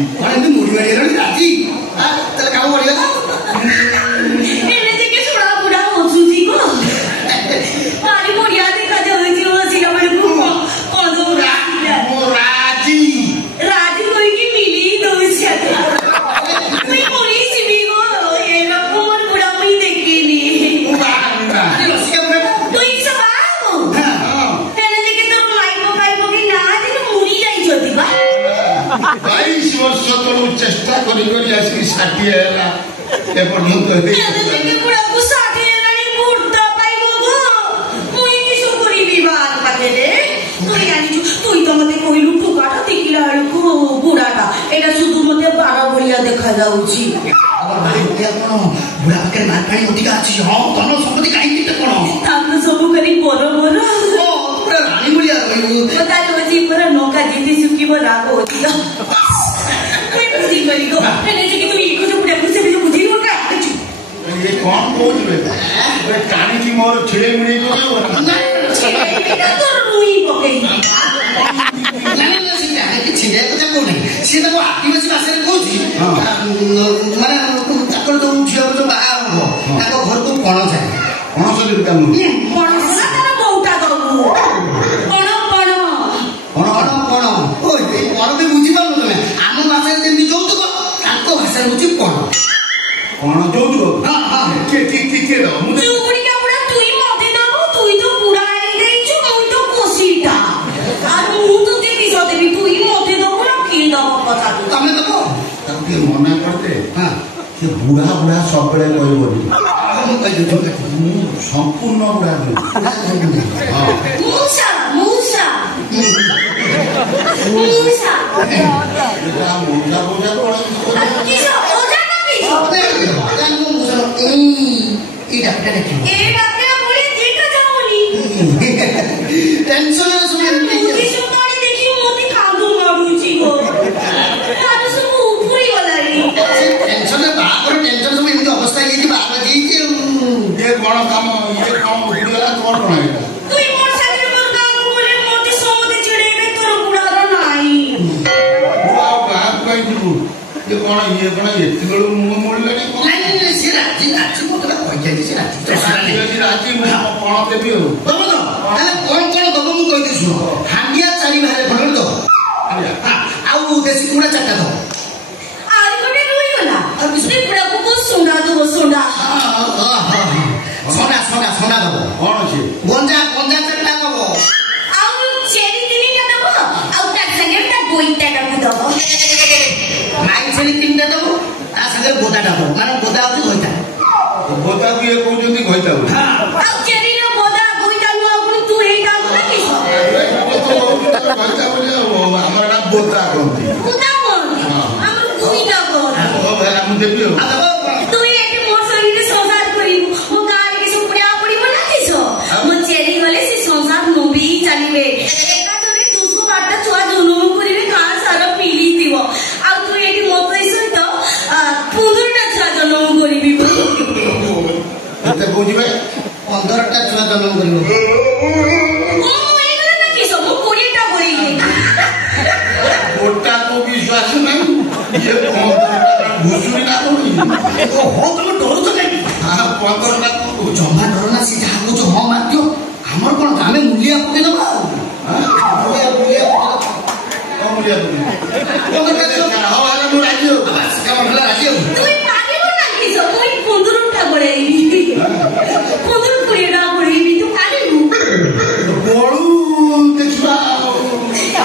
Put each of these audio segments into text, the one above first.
ରାଜି କଣ ଏମିତି ମୁଡି ମାଡି ହେଲାଣି ରାଜି ତାହେଲେ କାମ ବଢିଗଲା ଏନେ ଟିକେ ସୁଡ଼ା ବୁଡ଼ା ହସୁଛି ଗୋ ଭାରି ବଢିଆ ଦେଖାଯାଉଛି ହସିଲା ବେଳକୁ କଣ ମୁଁ ରାଜି ରାଜି କହିକି ମିଲେଇ ଦଉଛି ମୁଇଁ ପଢି ଯିବି ଗୋ ଏରକମ ମୋର ବୁଢା ମୁଇଁ ଦେଖିନି ତୁଇ ସବାବ ହେଲେ ଟିକେ ତୋର ମାଇ ପକାଇ ନା ଟିକେ ମୁଡି ଯାଇଛନ୍ତି ବା 22 ବର୍ଷ ତଳୁ ଚେଷ୍ଟା କରି କରି ଆସିକି 60 ହେଲା ଏପର୍ଯ୍ୟନ୍ତ ବୁଢାକୁ 60 ହେଲାଣି ବୁଢା ପାଇବ ଗୋ ମୁଇଁ କିସ କରିବି ବାର ପାଖରେ তুই জানিছু তুই তো মতে কইলু ঠোকাটা দেখিলা বেলকু বুড়াটা এটা শুধু মতে বারা বলিয়া দেখা যাଉଛି কোন বুড়া পাখে মার পানি অধিকা আছে হ্যাঁ তন সম্পত্তি কাহিনী কোন তাহলে সবু করি বড় বড় পুরা রানী বলিয়া রইবু ওটা লোজি পুরা নৌকা যেতে শুকিব রাগ হতিল তুই বুঝি করি গো এনে যে তুই ইকো যে বুড়া বুঝে বুঝি ওটা ये कौन बोल रहे टाणी की मोर छिड़े मिड़े को এটা তো রুই পকেই छिड़े কথা কোনি সে তো আদিবাসী ভাষাରେ কହୁଛି মানে ତାଙ୍କର ଯୋଉ ଝିଅ ଯୋଉ ବାହା ହବ ତାଙ୍କ ଘରକୁ କଣ ଯାଏ कौन सा दिन काम ପଣସ ନା ତାର ବଉଟା ଦବୁ ପଣ ପଣ କଣ କଣ ଓ ଏ କଣ ବି ବୁଝିପାରୁନ ତମେ ଆମ ଭାଷାରେ ଯେମିତି ଯୌତୁକ ତାଙ୍କ ଭାଷାରେ ହଉଛି କଣ कौन जो जो हां के दो मुझे চুবুড়িকা বুড়া তুই মতে দবু তুই তো বুড়া আই দেইছু মুই তো কোসিটা আর মু তো দেবি সদেবি তুই মতে দবু না কি দব কথা ତମେ ଦବ तब के मना करते ହଁ कि बुढ़ा बुढ़ा सब बेले कहबोनी ମୁଁ କହିଦେବି संपूर्ण बुढ़ा हां মুসা মুসা মুসা এটা মোজা মোজা কোন কিসো ওজা না কিসো এই ডাক্তার দেখি এই ডাক্তার বলে দেখা যাওনি টেনশন শুনে কিসো তারে দেখি মতে কাঁদু মারুছি গো আর সব উপরি গলারি টেনশন বাপর টেনশন সব এমনি অবস্থা ହେଇଛି ବାବା ହେଇଛି ये कौन काम ये काम बुढ़ा कौन बनाएगा তুই মোর সাথে মোর কাম করে মতে সমতে ছেড়েবে তোর বুড়ার নাই बुढ़ा बाप कहीं दिबु ये कौन एतिगळ मु मोडले नहीं ନାଇଁ ନାଇଁ ସେ ରାଜି ରାଜି ମତେ କହିଯାଇଛି ସେ ରାଜି ତ ସାରା ନାହିଁ ଯଦି ରାଜି ମୁଁ କଣ ଦେବି ଆଉ ଦବ ତ ତାହେଲେ କଣ ଦବ ମୁଁ କହିଦେବି ଶୁଣ ହାଣ୍ଡିଆ 4 ବାହାରେ ଫଳ ଦବ ଆଉ ଦେଶୀ କୁକୁଡ଼ା 4ଟା ଦବ আর কোটে রই গলা তুই বুড়াକୁ কো সোনা দব সোনা সোনা সোনা সোনা দব କଣ ଅଛି গঞ্জা গঞ্জা 4টা দব ଆଉ চেরি তিনিটা দব ଆଉ ତା ସାଙ୍ଗେ ତା গোইটাটা দব ମାଇ ଛେଳି 3ଟା ଦବ ତା ସାଙ୍ଗରେ ବୋଦାଟା ଦବ ମାନେ ବୋଦା ହଉଛି ଘଇତା ବୋଦା କୁ ଇଏ କହୁଛନ୍ତି ଘଇତା ବୋଲି ଆଉ চেরিର ବୋଦା গোইটা ନୁ ଆଉ ତୁ ହେଇଟା ନା କିସ ଘଇତା ବୋଲି ଆମର ନା ବୋଦା କହନ୍ତି ବୋଦା কোন ଆମର গোইটা কোন ଓ ଭାଇ ମୁଁ ଦେବି ଆଉ তুই এটি মোর সঙ্গে সংসার করিবু মো গাড়ি কিছু পুড়া পড়িব না কিস মো চেরি গলে সে সংসার নবি চালিবে একা ধরে 212টা ছুয়া জন্ম করিবে কার সারা পিলি দিব আর তুই এটি মো সহিত 15টা ছুয়া জন্ম করিবি ଏତେ ବୁଝିବେ 15টা ଛୁଆ ଜନ୍ମ କରିବ ও মইগলা না কিস মো 20টা করিবি ଗୋଟା ତ ବିଶ୍ୱାସ ନାହିଁ ଇଏ 15ଟା ଘୁଷୁରି ନା କହୁନି ଓହୋ ତମେ ଡରୁଛ କାହିଁକି 15ଟା ଜମା ଡର ନା ସେ ଯାହା କହୁଛ ହଁ ମାରିଦିଅ ଆମର କଣ ଆମେ ମୂଲିଆ ପକେଇଦବା ଆଉ ମୂଲିଆ ମୂଲିଆ କମୁଲିଆ ହଉ ହେଲେ ମୁଁ ରାଜି ଆଉ ରାଜି ଆଉ তুই পারিব না কিস তুই 15টা করাইবি 15-20টা করাইবি তুই পারিবু বড়ু ଦେଖିବା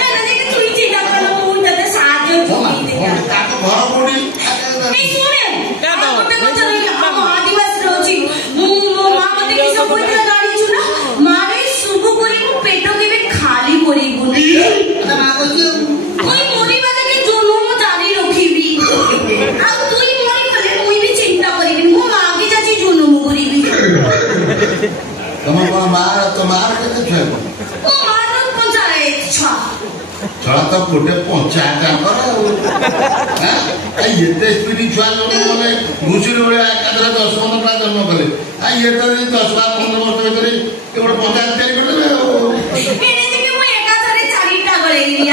না দেখে তুই চিন্তা কর মুই ততে সাহায্য করি ତାଙ୍କ ଘର କୋଉଠି এই শুনে ଗୋଟେ କଥା ରହିଲା ଆମ ଆଦିବାସୀ ରହୁଛି ମୁଁ ମୋ ମା ମତେ କିସ କହିଥିଲା ଜାଣିଛୁ ନା ମାରେ ସବୁ କରିବୁ ପେଟ କେବେ ଖାଲି କରିବୁନି ତା ମା କହିଛି ମୁଇ ମରିବା ଲାଗି ଜନ୍ମ ଜାରି ରଖିବି ଆଉ তুই ମରିଗଲେ ମୁଇ ବି ଚିନ୍ତା କରିବି ମୋ ମା ବି ଯାଛି ଜନ୍ମ କରିବି ତମ କଣ ତୋ ମାର କେତେ ଛୁଆ ମୋ ମାର 50 ଛୁଆ ଛୁଆ ତ ଗୋଟେ ପଞ୍ଚାୟତ ଆମର ଆଉ ଏତେ ସ୍ପିଡି ଛୁଆ ଜନ୍ମ କଲେ ଘୁଷୁରି ଭଳିଆ ଏକାଥରେ 10-15ଟା ଜନ୍ମ କଲେ ଇଏ ତ 10-15 ବର୍ଷ ଭିତରେ ଏ ଗୋଟେ ପଞ୍ଚାୟତ ତିଆରି କରିଦେବେ ଆଉ ଏନେ ଟିକେ ମୁଁ ଏକାଥରେ 4ଟା ଗଳେଇଲି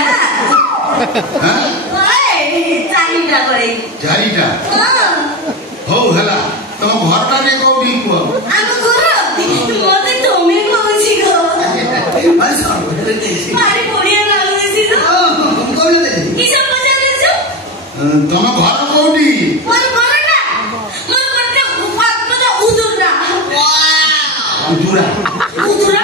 ଘର କୋଉଠି? ମୋର ଘର ନା ମୋର ଗୋଟେ ଉଦୁରା ଉଦୁରା ଉଦୁରା